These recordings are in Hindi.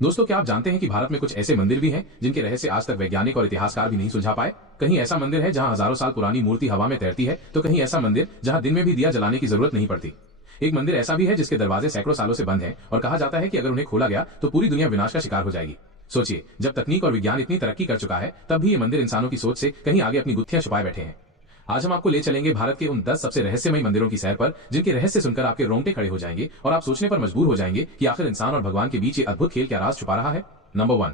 दोस्तों, क्या आप जानते हैं कि भारत में कुछ ऐसे मंदिर भी हैं जिनके रहस्य आज तक वैज्ञानिक और इतिहासकार भी नहीं सुलझा पाए। कहीं ऐसा मंदिर है जहां हजारों साल पुरानी मूर्ति हवा में तैरती है, तो कहीं ऐसा मंदिर जहां दिन में भी दिया जलाने की जरूरत नहीं पड़ती। एक मंदिर ऐसा भी है जिसके दरवाजे सैकड़ों सालों से बंद हैं और कहा जाता है कि अगर उन्हें खोला गया तो पूरी दुनिया विनाश का शिकार हो जाएगी। सोचिए, जब तकनीक और विज्ञान इतनी तरक्की कर चुका है, तब भी ये मंदिर इंसानों की सोच से कहीं आगे अपनी गुत्थियां छुपाए बैठे हैं। आज हम आपको ले चलेंगे भारत के उन 10 सबसे रहस्यमय मंदिरों की सैर पर, जिनके रहस्य सुनकर आपके रोंगटे खड़े हो जाएंगे और आप सोचने पर मजबूर हो जाएंगे कि आखिर इंसान और भगवान के बीच ये अद्भुत खेल क्या राज छुपा रहा है। नंबर 1,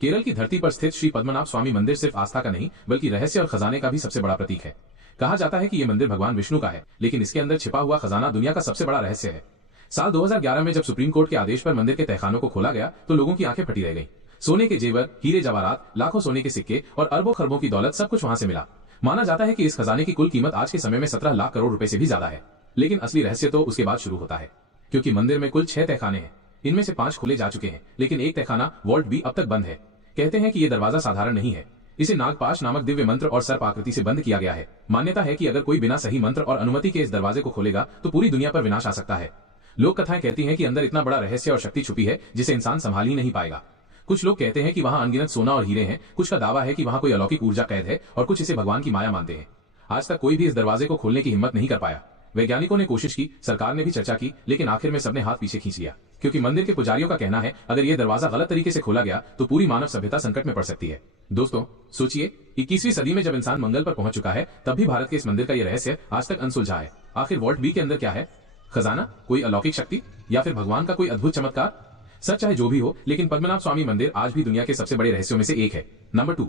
केरल की धरती पर स्थित श्री पद्मनाभ स्वामी मंदिर सिर्फ आस्था का नहीं बल्कि रहस्य और खजाने का भी सबसे बड़ा प्रतीक है। कहा जाता है कि यह मंदिर भगवान विष्णु का है, लेकिन इसके अंदर छिपा हुआ खजाना दुनिया का सबसे बड़ा रहस्य है। साल 2011 में जब सुप्रीम कोर्ट के आदेश पर मंदिर के तहखानों को खोला गया तो लोगों की आंखें फटी रह गईं। सोने के जेवर, हीरे जवाहरात, लाखों सोने के सिक्के और अरबों खरबों की दौलत सब कुछ वहां से मिला। माना जाता है कि इस खजाने की कुल कीमत आज के समय में 17 लाख करोड़ रुपए से भी ज्यादा है। लेकिन असली रहस्य तो उसके बाद शुरू होता है, क्योंकि मंदिर में कुल 6 तहखाने हैं। इनमें से 5 खोले जा चुके हैं, लेकिन एक तहखाना वॉल्ट भी अब तक बंद है। कहते हैं कि यह दरवाजा साधारण नहीं है, इसे नागपाश नामक दिव्य मंत्र और सर्प आकृति से बंद किया गया है। मान्यता है कि अगर कोई बिना सही मंत्र और अनुमति के इस दरवाजे को खोलेगा तो पूरी दुनिया पर विनाश आ सकता है। लोक कथाएं कहती हैं कि अंदर इतना बड़ा रहस्य और शक्ति छुपी है जिसे इंसान संभाल ही नहीं पाएगा। कुछ लोग कहते हैं कि वहां अनगिनत सोना और हीरे हैं, कुछ का दावा है कि वहां कोई अलौकिक ऊर्जा कैद है और कुछ इसे भगवान की माया मानते हैं। आज तक कोई भी इस दरवाजे को खोलने की हिम्मत नहीं कर पाया। वैज्ञानिकों ने कोशिश की, सरकार ने भी चर्चा की, लेकिन आखिर में सबने हाथ पीछे खींच लिया, क्योंकि मंदिर के पुजारियों का कहना है अगर यह दरवाजा गलत तरीके से खोला गया तो पूरी मानव सभ्यता संकट में पड़ सकती है। दोस्तों सोचिए, 21वीं सदी में जब इंसान मंगल पर पहुंच चुका है, तब भी भारत के इस मंदिर का यह रहस्य आज तक अनसुलझा है। आखिर वॉल्ट बी के अंदर क्या है? खजाना, कोई अलौकिक शक्ति, या फिर भगवान का कोई अद्भुत चमत्कार? सच चाहे जो भी हो, लेकिन पद्मनाभ स्वामी मंदिर आज भी दुनिया के सबसे बड़े रहस्यों में से एक है। नंबर 2,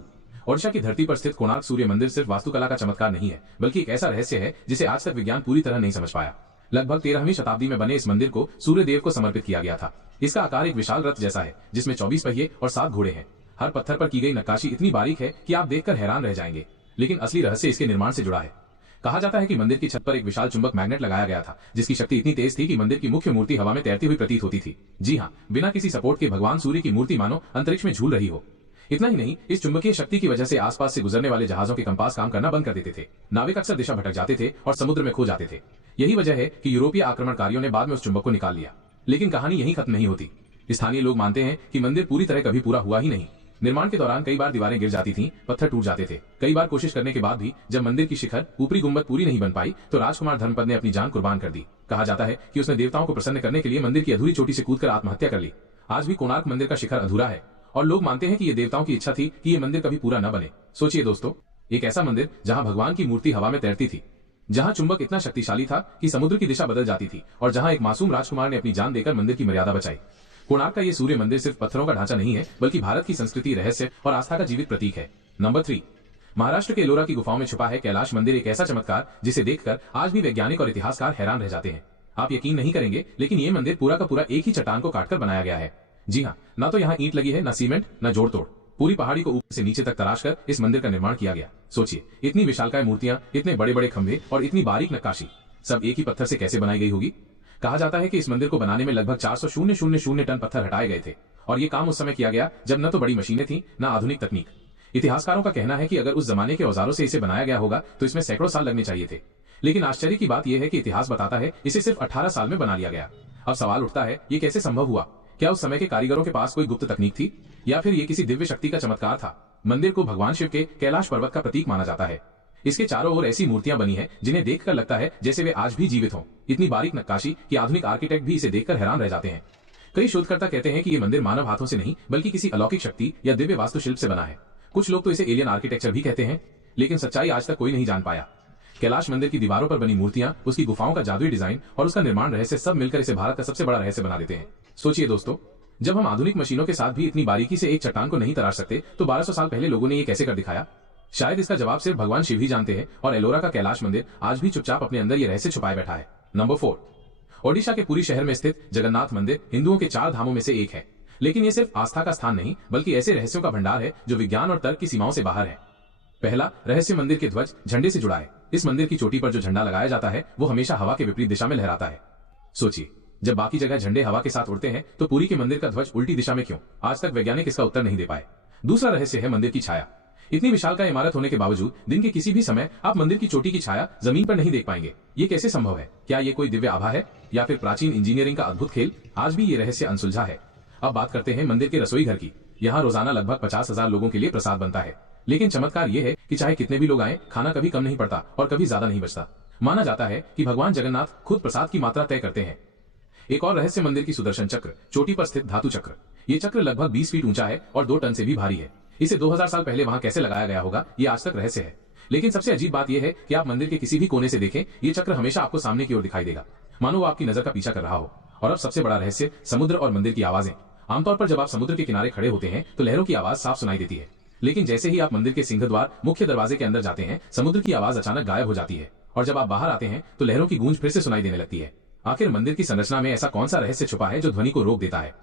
ओडिशा की धरती पर स्थित कोणार्क सूर्य मंदिर सिर्फ वास्तुकला का चमत्कार नहीं है, बल्कि एक ऐसा रहस्य है जिसे आज तक विज्ञान पूरी तरह नहीं समझ पाया। लगभग 13वीं शताब्दी में बने इस मंदिर को सूर्य देव को समर्पित किया गया था। इसका आकार एक विशाल रथ जैसा है, जिसमें 24 पहिए और 7 घोड़े हैं। हर पत्थर पर की गई नक्काशी इतनी बारीक है कि आप देखकर हैरान रह जाएंगे। लेकिन असली रहस्य इसके निर्माण से जुड़ा है। कहा जाता है कि मंदिर की छत पर एक विशाल चुंबक मैग्नेट लगाया गया था, जिसकी शक्ति इतनी तेज थी कि मंदिर की मुख्य मूर्ति हवा में तैरती हुई प्रतीत होती थी। जी हाँ, बिना किसी सपोर्ट के भगवान सूर्य की मूर्ति मानो अंतरिक्ष में झूल रही हो। इतना ही नहीं, इस चुंबकीय शक्ति की वजह से आसपास से गुजरने वाले जहाजों के कंपास काम करना बंद कर देते थे। नाविक अक्सर दिशा भटक जाते थे और समुद्र में खो जाते थे। यही वजह है कि यूरोपीय आक्रमणकारियों ने बाद में उस चुंबक को निकाल लिया। लेकिन कहानी यहीं खत्म नहीं होती। स्थानीय लोग मानते हैं कि मंदिर पूरी तरह कभी पूरा हुआ ही नहीं। निर्माण के दौरान कई बार दीवारें गिर जाती थीं, पत्थर टूट जाते थे। कई बार कोशिश करने के बाद भी जब मंदिर की शिखर, ऊपरी गुंबद पूरी नहीं बन पाई, तो राजकुमार धर्मपद ने अपनी जान कुर्बान कर दी। कहा जाता है कि उसने देवताओं को प्रसन्न करने के लिए मंदिर की अधूरी चोटी से कूदकर आत्महत्या कर ली। आज भी कोणार्क मंदिर का शिखर अधूरा है और लोग मानते हैं कि यह देवताओं की इच्छा थी कि यह मंदिर कभी पूरा न बने। सोचिए दोस्तों, एक ऐसा मंदिर जहां भगवान की मूर्ति हवा में तैरती थी, जहां चुंबक इतना शक्तिशाली था कि समुद्र की दिशा बदल जाती थी, और जहां एक मासूम राजकुमार ने अपनी जान देकर मंदिर की मर्यादा बचाई। कोणार्क का यह सूर्य मंदिर सिर्फ पत्थरों का ढांचा नहीं है, बल्कि भारत की संस्कृति, रहस्य और आस्था का जीवित प्रतीक है। नंबर 3, महाराष्ट्र के एलोरा की गुफाओं में छुपा है कैलाश मंदिर, एक ऐसा चमत्कार जिसे देखकर आज भी वैज्ञानिक और इतिहासकार हैरान रह जाते हैं। आप यकीन नहीं करेंगे, लेकिन यह मंदिर पूरा का पूरा एक ही चट्टान को काटकर बनाया गया है। जी हाँ, ना तो यहाँ ईंट लगी है, ना सीमेंट, ना जोड़ तोड़। पूरी पहाड़ी को ऊपर से नीचे तक तराश कर इस मंदिर का निर्माण किया गया। सोचिए, इतनी विशालकाय मूर्तियां, इतने बड़े बड़े खंभे और इतनी बारीक नक्काशी, सब एक ही पत्थर से कैसे बनाई गई होगी? कहा जाता है कि इस मंदिर को बनाने में लगभग 400,000 टन पत्थर हटाए गए थे, और ये काम उस समय किया गया जब न तो बड़ी मशीनें थीं, न आधुनिक तकनीक। इतिहासकारों का कहना है कि अगर उस जमाने के औजारों से इसे बनाया गया होगा तो इसमें सैकड़ों साल लगने चाहिए थे। लेकिन आश्चर्य की बात यह है कि इतिहास बताता है इसे सिर्फ 18 साल में बना लिया गया। अब सवाल उठता है, ये कैसे संभव हुआ? क्या उस समय के कारीगरों के पास कोई गुप्त तकनीक थी, या फिर ये किसी दिव्य शक्ति का चमत्कार था? मंदिर को भगवान शिव के कैलाश पर्वत का प्रतीक माना जाता है। इसके चारों ओर ऐसी मूर्तियां बनी हैं जिन्हें देखकर लगता है जैसे वे आज भी जीवित हों। इतनी बारीक नक्काशी कि आधुनिक आर्किटेक्ट भी इसे देखकर हैरान रह जाते हैं। कई शोधकर्ता कहते हैं कि यह मंदिर मानव हाथों से नहीं, बल्कि किसी अलौकिक शक्ति या दिव्य वास्तुशिल्प से बना है। कुछ लोग तो इसे एलियन आर्किटेक्चर भी कहते हैं, लेकिन सच्चाई आज तक कोई नहीं जान पाया। कैलाश मंदिर की दीवारों पर बनी मूर्तियां, उसकी गुफाओं का जादुई डिजाइन और उसका निर्माण रहस्य सब मिलकर इसे भारत का सबसे बड़ा रहस्य बना देते हैं। सोचिए दोस्तों, जब हम आधुनिक मशीनों के साथ भी इतनी बारीकी से एक चट्टान को नहीं तराश सकते, तो 1200 साल पहले लोगों ने ये कैसे कर दिखाया? शायद इसका जवाब सिर्फ भगवान शिव ही जानते हैं, और एलोरा का कैलाश मंदिर आज भी चुपचाप अपने अंदर ये रहस्य छुपाए बैठा है। नंबर 4, ओडिशा के पुरी शहर में स्थित जगन्नाथ मंदिर हिंदुओं के 4 धामों में से एक है। लेकिन यह सिर्फ आस्था का स्थान नहीं, बल्कि ऐसे रहस्यों का भंडार है जो विज्ञान और तर्क की सीमाओं से बाहर है। पहला रहस्य, मंदिर के ध्वज झंडे से जुड़ा है। इस मंदिर की चोटी पर जो झंडा लगाया जाता है वो हमेशा हवा के विपरीत दिशा में लहराता है। सोचिए, जब बाकी जगह झंडे हवा के साथ उड़ते हैं तो पुरी के मंदिर का ध्वज उल्टी दिशा में क्यों? आज तक वैज्ञानिक इसका उत्तर नहीं दे पाए। दूसरा रहस्य है मंदिर की छाया। इतनी विशालकाय इमारत होने के बावजूद दिन के किसी भी समय आप मंदिर की चोटी की छाया जमीन पर नहीं देख पाएंगे। ये कैसे संभव है? क्या ये कोई दिव्य आभा है, या फिर प्राचीन इंजीनियरिंग का अद्भुत खेल? आज भी ये रहस्य अनसुलझा है। अब बात करते हैं मंदिर के रसोई घर की। यहाँ रोजाना लगभग 50,000 लोगों के लिए प्रसाद बनता है। लेकिन चमत्कार ये है कि चाहे कितने भी लोग आए, खाना कभी कम नहीं पड़ता और कभी ज्यादा नहीं बचता। माना जाता है कि भगवान जगन्नाथ खुद प्रसाद की मात्रा तय करते हैं। एक और रहस्य मंदिर की सुदर्शन चक्र, चोटी पर स्थित धातु चक्र। ये चक्र लगभग 20 फीट ऊंचा है और 2 टन से भी भारी है। इसे 2000 साल पहले वहां कैसे लगाया गया होगा, ये आज तक रहस्य है। लेकिन सबसे अजीब बात यह है कि आप मंदिर के किसी भी कोने से देखें, ये चक्र हमेशा आपको सामने की ओर दिखाई देगा, मानो वो आपकी नजर का पीछा कर रहा हो। और अब सबसे बड़ा रहस्य, समुद्र और मंदिर की आवाजें। आमतौर पर जब आप समुद्र के किनारे खड़े होते हैं तो लहरों की आवाज साफ सुनाई देती है। लेकिन जैसे ही आप मंदिर के सिंहद्वार मुख्य दरवाजे के अंदर जाते हैं, समुद्र की आवाज अचानक गायब हो जाती है और जब आप बाहर आते हैं तो लहरों की गूंज फिर से सुनाई देने लगती है। आखिर मंदिर की संरचना में ऐसा कौन सा रहस्य छुपा है जो ध्वनि को रोक देता है?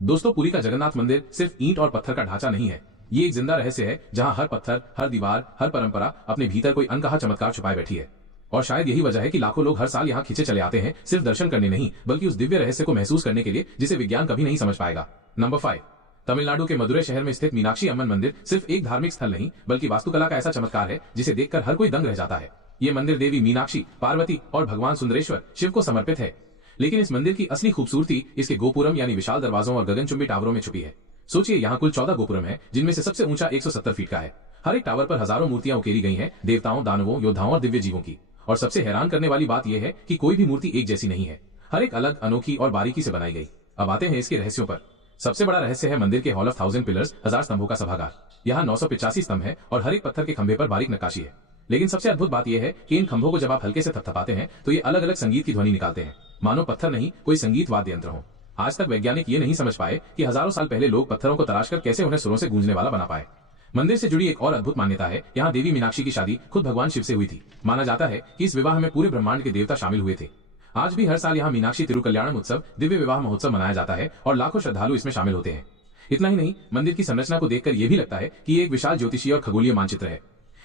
दोस्तों, पुरी का जगन्नाथ मंदिर सिर्फ ईंट और पत्थर का ढांचा नहीं है। ये एक जिंदा रहस्य है जहां हर पत्थर, हर दीवार, हर परंपरा अपने भीतर कोई अनकहा चमत्कार छुपाए बैठी है। और शायद यही वजह है कि लाखों लोग हर साल यहाँ खींचे चले आते हैं, सिर्फ दर्शन करने नहीं बल्कि उस दिव्य रहस्य को महसूस करने के लिए जिसे विज्ञान कभी नहीं समझ पाएगा। नंबर 5, तमिलनाडु के मदुरै शहर में स्थित मीनाक्षी अम्मन मंदिर सिर्फ एक धार्मिक स्थल नहीं बल्कि वास्तुकला का ऐसा चमत्कार है जिसे देखकर हर कोई दंग रह जाता है। ये मंदिर देवी मीनाक्षी, पार्वती और भगवान सुंदरेश्वर शिव को समर्पित है। लेकिन इस मंदिर की असली खूबसूरती इसके गोपुरम यानी विशाल दरवाजों और गगनचुंबी टावरों में छुपी है। सोचिए, यहाँ कुल 14 गोपुरम है जिनमें से सबसे ऊंचा 170 फीट का है। हर एक टावर पर हजारों मूर्तियां उकेरी गई हैं, देवताओं, दानवों, योद्धाओं और दिव्य जीवों की। और सबसे हैरान करने वाली बात यह है कि कोई भी मूर्ति एक जैसी नहीं है, हर एक अलग, अनोखी और बारीकी से बनाई गई। अब आते हैं इसके रहस्यों पर। सबसे बड़ा रहस्य है मंदिर के हॉल ऑफ 1000 पिलर्स, 1000 स्तंभों का सभागार। यहाँ 985 स्तंभ है और हर एक पत्थर के खंभे पर बारीक नक्काशी है। लेकिन सबसे अद्भुत बात यह है कि इन खंभों को जब आप हल्के से थपथपाते हैं तो ये अलग अलग संगीत की ध्वनि निकालते हैं, मानो पत्थर नहीं कोई संगीत वाद्य यंत्र हो। आज तक वैज्ञानिक ये नहीं समझ पाए कि हजारों साल पहले लोग पत्थरों को तराशकर कैसे उन्हें सुरों से गूंजने वाला बना पाए। मंदिर से जुड़ी एक और अद्भुत मान्यता है, यहाँ देवी मीनाक्षी की शादी खुद भगवान शिव से हुई थी। माना जाता है कि इस विवाह में पूरे ब्रह्मांड के देवता शामिल हुए थे। आज भी हर साल यहाँ मीनाक्षी तिरुकल्याणम उत्सव, दिव्य विवाह महोत्सव मनाया जाता है और लाखों श्रद्धालु इसमें शामिल होते हैं। इतना ही नहीं, मंदिर की संरचना को देखकर यह भी लगता है कि ये एक विशाल ज्योतिषीय और खगोलीय मानचित्र है।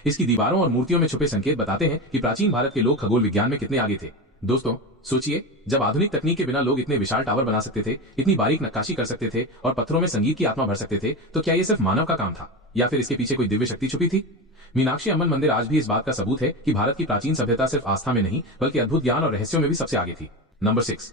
इसकी दीवारों और मूर्तियों में छुपे संकेत बताते हैं कि प्राचीन भारत के लोग खगोल विज्ञान में कितने आगे थे। दोस्तों, सोचिए, जब आधुनिक तकनीक के बिना लोग इतने विशाल टावर बना सकते थे, इतनी बारीक नक्काशी कर सकते थे और पत्थरों में संगीत की आत्मा भर सकते थे, तो क्या ये सिर्फ मानव का काम था या फिर इसके पीछे कोई दिव्य शक्ति छुपी थी? मीनाक्षी अम्मन मंदिर आज भी इस बात का सबूत है कि भारत की प्राचीन सभ्यता सिर्फ आस्था में नहीं बल्कि अद्भुत ज्ञान और रहस्यों में भी सबसे आगे थी। नंबर 6,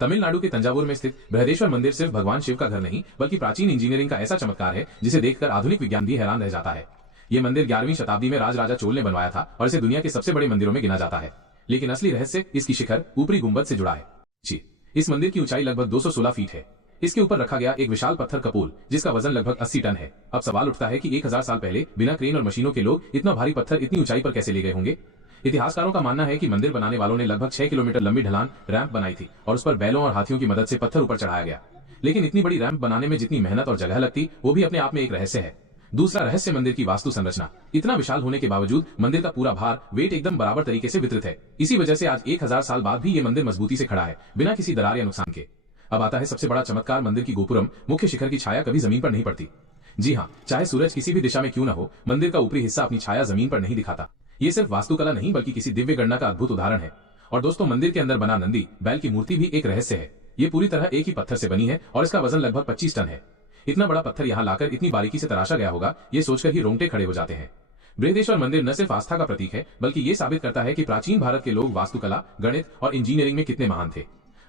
तमिलनाडु के तंजावुर में स्थित बृहदेश्वर मंदिर सिर्फ भगवान शिव का घर नहीं बल्कि प्राचीन इंजीनियरिंग का ऐसा चमत्कार है जिसे देखकर आधुनिक विज्ञान भी हैरान रह जाता है। यह मंदिर 11वीं शताब्दी में राजराजा चोल ने बनवाया था और इसे दुनिया के सबसे बड़े मंदिरों में गिना जाता है। लेकिन असली रहस्य इसकी शिखर, ऊपरी गुंबद से जुड़ा है। जी, इस मंदिर की ऊंचाई लगभग 216 फीट है। इसके ऊपर रखा गया एक विशाल पत्थर कपोल जिसका वजन लगभग 80 टन है। अब सवाल उठता है कि 1000 साल पहले बिना क्रेन और मशीनों के लोग इतना भारी पत्थर इतनी ऊंचाई पर कैसे ले गए होंगे? इतिहासकारों का मानना है कि मंदिर बनाने वालों ने लगभग 6 किलोमीटर लंबी ढलान रैंप बनाई थी और उस पर बैलों और हाथियों की मदद से पत्थर ऊपर चढ़ाया गया। लेकिन इतनी बड़ी रैंप बनाने में जितनी मेहनत और जगह लगती, वो भी अपने आप में एक रहस्य है। दूसरा रहस्य मंदिर की वास्तु संरचना। इतना विशाल होने के बावजूद मंदिर का पूरा भार, वेट एकदम बराबर तरीके से वितरित है। इसी वजह से आज 1000 साल बाद भी ये मंदिर मजबूती से खड़ा है, बिना किसी दरार या नुकसान के। अब आता है सबसे बड़ा चमत्कार, मंदिर की गोपुरम, मुख्य शिखर की छाया कभी जमीन पर नहीं पड़ती। जी हाँ, चाहे सूरज किसी भी दिशा में क्यों न हो, मंदिर का ऊपरी हिस्सा अपनी छाया जमीन पर नहीं दिखाता। ये सिर्फ वास्तुकला नहीं बल्कि किसी दिव्य गणना का अद्भुत उदाहरण है। और दोस्तों, मंदिर के अंदर बना नंदी बैल की मूर्ति भी एक रहस्य है। ये पूरी तरह एक ही पत्थर से बनी है और इसका वजन लगभग 25 टन है। इतना बड़ा पत्थर यहाँ लाकर इतनी बारीकी से तराशा गया होगा, ये सोचकर ही रोंगटे खड़े हो जाते हैं। बृहदेश्वर मंदिर न सिर्फ आस्था का प्रतीक है बल्कि ये साबित करता है कि प्राचीन भारत के लोग वास्तुकला, गणित और इंजीनियरिंग में कितने महान थे।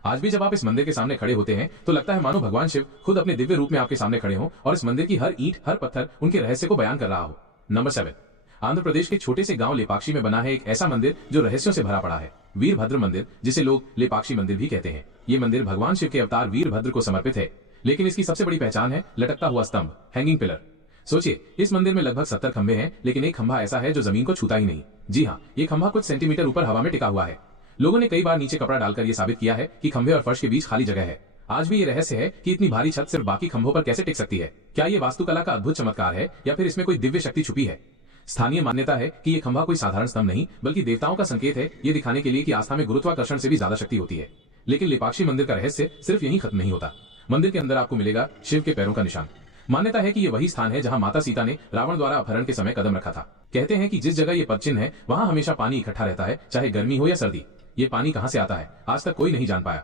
आज भी जब आप इस मंदिर के सामने खड़े होते हैं तो लगता है मानो भगवान शिव खुद अपने दिव्य रूप में आपके सामने खड़े हों और इस मंदिर की हर ईंट, हर पत्थर उनके रहस्य को बयान कर रहा हो। नंबर 7, आंध्र प्रदेश के छोटे से गांव लेपाक्षी में बना है एक ऐसा मंदिर जो रहस्यों से भरा पड़ा है। वीरभद्र मंदिर, जिसे लोग लेपाक्षी मंदिर भी कहते हैं। ये मंदिर भगवान शिव के अवतार वीरभद्र को समर्पित है। लेकिन इसकी सबसे बड़ी पहचान है लटकता हुआ स्तंभ, हैंगिंग पिलर। सोचिए, इस मंदिर में लगभग 70 खंभे हैं, लेकिन एक खंभा ऐसा है जो जमीन को छूता ही नहीं। जी हाँ, ये खंभा कुछ सेंटीमीटर ऊपर हवा में टिका हुआ है। लोगों ने कई बार नीचे कपड़ा डालकर यह साबित किया है कि खंभे और फर्श के बीच खाली जगह है। आज भी ये रहस्य है कि इतनी भारी छत सिर्फ बाकी खंभों पर कैसे टिक सकती है। क्या ये वास्तुकला का अद्भुत चमत्कार है या फिर इसमें कोई दिव्य शक्ति छुपी है? स्थानीय मान्यता है कि ये खंभा कोई साधारण स्तंभ नहीं बल्कि देवताओं का संकेत है, ये दिखाने के लिए कि आस्था में गुरुत्वाकर्षण से भी ज्यादा शक्ति होती है। लेकिन लेपाक्षी मंदिर का रहस्य सिर्फ यहीं खत्म नहीं होता। मंदिर के अंदर आपको मिलेगा शिव के पैरों का निशान। मान्यता है कि ये वही स्थान है जहां माता सीता ने रावण द्वारा अपहरण के समय कदम रखा था। कहते हैं कि जिस जगह ये पदचिन्ह है वहां हमेशा पानी इकट्ठा रहता है, चाहे गर्मी हो या सर्दी। ये पानी कहां से आता है, आज तक कोई नहीं जान पाया।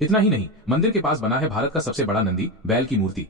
इतना ही नहीं, मंदिर के पास बना है भारत का सबसे बड़ा नंदी, बैल की मूर्ति।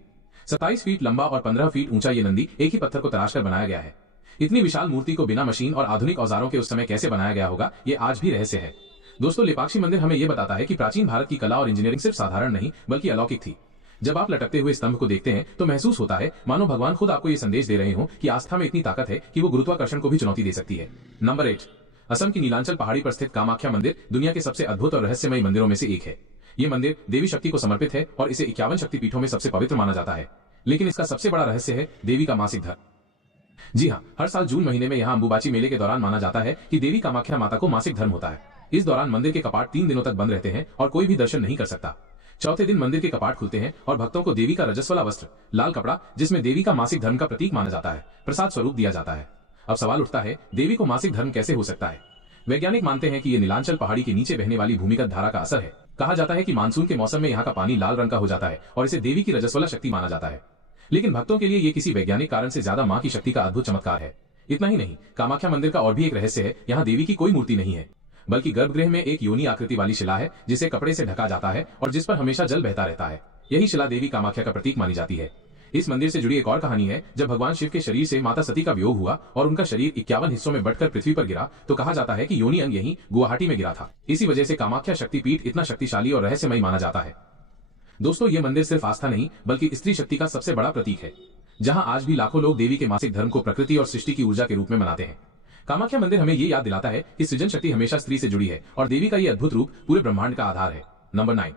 27 फीट लंबा और 15 फीट ऊंचा ये नंदी एक ही पत्थर को तराशकर बनाया गया है। इतनी विशाल मूर्ति को बिना मशीन और आधुनिक औजारों के उस समय कैसे बनाया गया होगा, ये आज भी रहस्य है। दोस्तों, लेपाक्षी मंदिर हमें यह बताता है कि प्राचीन भारत की कला और इंजीनियरिंग सिर्फ साधारण नहीं बल्कि अलौकिक थी। जब आप लटकते हुए स्तंभ को देखते हैं तो महसूस होता है मानो भगवान खुद आपको ये संदेश दे रहे हो कि आस्था में इतनी ताकत है कि वो गुरुत्वाकर्षण को भी चुनौती दे सकती है। नंबर 8, असम की नीलांचल पहाड़ी पर स्थित कामाख्या मंदिर दुनिया के सबसे अद्भुत और रहस्यमयी मंदिरों में से एक है। ये मंदिर देवी शक्ति को समर्पित है और इसे 51 शक्तिपीठों में सबसे पवित्र माना जाता है। लेकिन इसका सबसे बड़ा रहस्य है देवी का मासिक धर्म। जी हाँ, हर साल जून महीने में यहाँ अंबुबाची मेले के दौरान माना जाता है कि देवी कामाख्या माता को मासिक धर्म होता है। इस दौरान मंदिर के कपाट 3 दिनों तक बंद रहते हैं और कोई भी दर्शन नहीं कर सकता। चौथे दिन मंदिर के कपाट खुलते हैं और भक्तों को देवी का रजस्वला वस्त्र, लाल कपड़ा जिसमें देवी का मासिक धर्म का प्रतीक माना जाता है, प्रसाद स्वरूप दिया जाता है। अब सवाल उठता है, देवी को मासिक धर्म कैसे हो सकता है? वैज्ञानिक मानते हैं कि यह नीलांचल पहाड़ी के नीचे बहने वाली भूमिगत धारा का असर है। कहा जाता है कि मानसून के मौसम में यहाँ का पानी लाल रंग का हो जाता है और इसे देवी की रजस्वला शक्ति माना जाता है। लेकिन भक्तों के लिए ये किसी वैज्ञानिक कारण से ज्यादा मां की शक्ति का अद्भुत चमत्कार है। इतना ही नहीं, कामाख्या मंदिर का और भी एक रहस्य है, यहाँ देवी की कोई मूर्ति नहीं है, बल्कि गर्भगृह में एक योनि आकृति वाली शिला है जिसे कपड़े से ढका जाता है और जिस पर हमेशा जल बहता रहता है। यही शिला देवी कामाख्या का प्रतीक मानी जाती है। इस मंदिर से जुड़ी एक और कहानी है। जब भगवान शिव के शरीर से माता सती का वियोग हुआ और उनका शरीर 51 हिस्सों में बंटकर पृथ्वी पर गिरा तो कहा जाता है कि योनि अंग यहीं गुवाहाटी में गिरा था। इसी वजह से कामाख्या शक्तिपीठ इतना शक्तिशाली और रहस्यमयी माना जाता है। दोस्तों, ये मंदिर सिर्फ आस्था नहीं बल्कि स्त्री शक्ति का सबसे बड़ा प्रतीक है, जहां आज भी लाखों लोग देवी के मासिक धर्म को प्रकृति और सृष्टि की ऊर्जा के रूप में मनाते हैं। कामाख्या मंदिर हमें ये याद दिलाता है कि सृजन शक्ति हमेशा स्त्री से जुड़ी है और देवी का ये अद्भुत रूप पूरे ब्रह्मांड का आधार है। नंबर 9,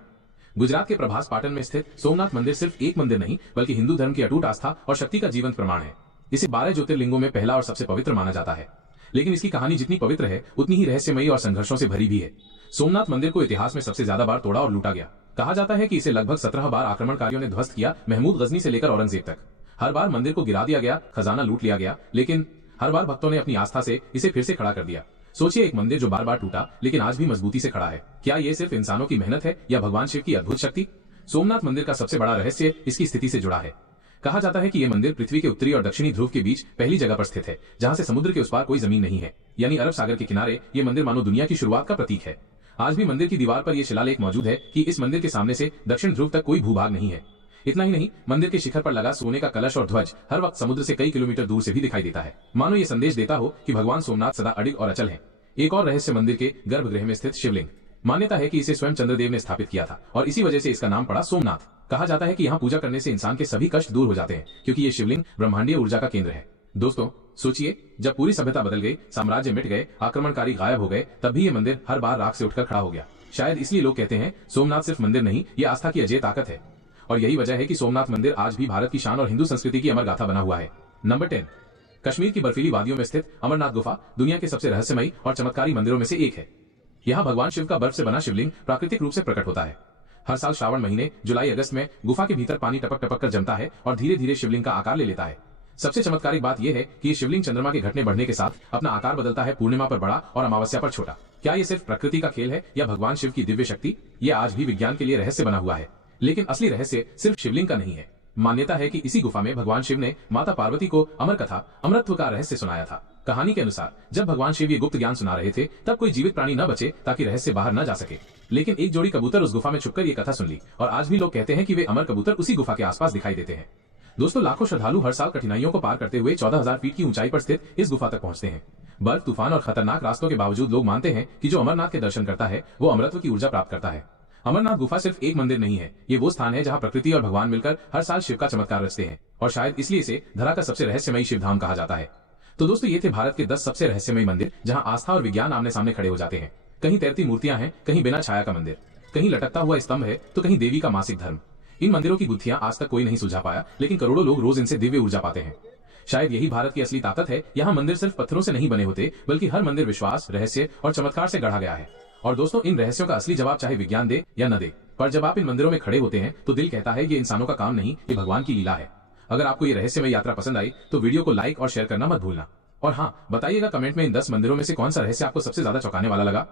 गुजरात के प्रभास पाटन में स्थित सोमनाथ मंदिर सिर्फ एक मंदिर नहीं बल्कि हिंदू धर्म की अटूट आस्था और शक्ति का जीवंत प्रमाण है। इसे 12 ज्योतिर्लिंगों में पहला और सबसे पवित्र माना जाता है। लेकिन इसकी कहानी जितनी पवित्र है उतनी ही रहस्यमयी और संघर्षों से भरी भी है। सोमनाथ मंदिर को इतिहास में सबसे ज्यादा बार तोड़ा और लूटा गया। कहा जाता है कि इसे लगभग 17 बार आक्रमणकारियों ने ध्वस्त किया, महमूद गजनी से लेकर औरंगजेब तक। हर बार मंदिर को गिरा दिया गया, खजाना लूट लिया गया, लेकिन हर बार भक्तों ने अपनी आस्था से इसे फिर से खड़ा कर दिया। सोचिए, एक मंदिर जो बार बार टूटा लेकिन आज भी मजबूती से खड़ा है। क्या ये सिर्फ इंसानों की मेहनत है या भगवान शिव की अद्भुत शक्ति? सोमनाथ मंदिर का सबसे बड़ा रहस्य इसकी स्थिति से जुड़ा है। कहा जाता है कि यह मंदिर पृथ्वी के उत्तरी और दक्षिणी ध्रुव के बीच पहली जगह पर स्थित है, जहां से समुद्र के उस पार कोई जमीन नहीं है, यानी अरब सागर के किनारे। ये मंदिर मानो दुनिया की शुरुआत का प्रतीक है। आज भी मंदिर की दीवार पर यह शिलालेख मौजूद है कि इस मंदिर के सामने से दक्षिण ध्रुव तक कोई भूभाग नहीं है। इतना ही नहीं, मंदिर के शिखर पर लगा सोने का कलश और ध्वज हर वक्त समुद्र से कई किलोमीटर दूर से भी दिखाई देता है, मानो ये संदेश देता हो कि भगवान सोमनाथ सदा अडिग और अचल है। एक और रहस्य मंदिर के गर्भगृह में स्थित शिवलिंग। मान्यता है कि इसे स्वयं चंद्रदेव ने स्थापित किया था और इसी वजह से इसका नाम पड़ा सोमनाथ। कहा जाता है कि यहाँ पूजा करने से इंसान के सभी कष्ट दूर हो जाते हैं, क्योंकि ये शिवलिंग ब्रह्मांडीय ऊर्जा का केंद्र है। दोस्तों सोचिए, जब पूरी सभ्यता बदल गई, साम्राज्य मिट गए, आक्रमणकारी गायब हो गए, तब भी ये मंदिर हर बार राख से उठकर खड़ा हो गया। शायद इसलिए लोग कहते हैं सोमनाथ सिर्फ मंदिर नहीं, ये आस्था की अजय ताकत है। और यही वजह है कि सोमनाथ मंदिर आज भी भारत की शान और हिंदू संस्कृति की अमर गाथा बना हुआ है। नंबर 10, कश्मीर की बर्फीली वादियों में स्थित अमरनाथ गुफा दुनिया के सबसे रहस्यमयी और चमत्कारी मंदिरों में से एक है। यहाँ भगवान शिव का बर्फ से बना शिवलिंग प्राकृतिक रूप से प्रकट होता है। हर साल श्रावण महीने जुलाई अगस्त में गुफा के भीतर पानी टपक टपक कर जमता है और धीरे धीरे शिवलिंग का आकार ले लेता है। सबसे चमत्कारिक बात यह है कि ये शिवलिंग चंद्रमा के घटने बढ़ने के साथ अपना आकार बदलता है, पूर्णिमा पर बड़ा और अमावस्या पर छोटा। क्या ये सिर्फ प्रकृति का खेल है या भगवान शिव की दिव्य शक्ति? ये आज भी विज्ञान के लिए रहस्य बना हुआ है। लेकिन असली रहस्य सिर्फ शिवलिंग का नहीं है। मान्यता है कि इसी गुफा में भगवान शिव ने माता पार्वती को अमर कथा, अमरत्व का रहस्य सुनाया था। कहानी के अनुसार जब भगवान शिव ये गुप्त ज्ञान सुना रहे थे तब कोई जीवित प्राणी न बचे ताकि रहस्य बाहर न जा सके। लेकिन एक जोड़ी कबूतर उस गुफा में छुपकर ये कथा सुन ली और आज भी लोग कहते हैं कि वे अमर कबूतर उसी गुफा के आसपास दिखाई देते हैं। दोस्तों, लाखों श्रद्धालु हर साल कठिनाइयों को पार करते हुए 14,000 फीट की ऊंचाई पर स्थित इस गुफा तक पहुंचते हैं। बर्फ, तूफान और खतरनाक रास्तों के बावजूद लोग मानते हैं कि जो अमरनाथ के दर्शन करता है वो अमरत्व की ऊर्जा प्राप्त करता है। अमरनाथ गुफा सिर्फ एक मंदिर नहीं है, ये वो स्थान है जहाँ प्रकृति और भगवान मिलकर हर साल शिव का चमत्कार रचते हैं और शायद इसलिए इसे धरा का सबसे रहस्यमयी शिवधाम कहा जाता है। तो दोस्तों, ये थे भारत के 10 सबसे रहस्यमयी मंदिर जहाँ आस्था और विज्ञान आमने सामने खड़े हो जाते हैं। कहीं तैरती मूर्तियां हैं, कहीं बिना छाया का मंदिर, कहीं लटकता हुआ स्तंभ है तो कहीं देवी का मासिक धर्म। इन मंदिरों की गुत्थियां आज तक कोई नहीं सुलझा पाया, लेकिन करोड़ों लोग रोज इनसे दिव्य ऊर्जा पाते हैं। शायद यही भारत की असली ताकत है। यहाँ मंदिर सिर्फ पत्थरों से नहीं बने होते, बल्कि हर मंदिर विश्वास, रहस्य और चमत्कार से गढ़ा गया है। और दोस्तों, इन रहस्यों का असली जवाब चाहे विज्ञान दे या न दे, पर जब आप इन मंदिरों में खड़े होते हैं तो दिल कहता है ये इंसानों का काम नहीं, ये भगवान की लीला है। अगर आपको ये रहस्यमय यात्रा पसंद आई तो वीडियो को लाइक और शेयर करना मत भूलना। और हाँ, बताइएगा कमेंट में इन 10 मंदिरों में से कौन सा रहस्य आपको सबसे ज्यादा चौंकाने वाला लगा।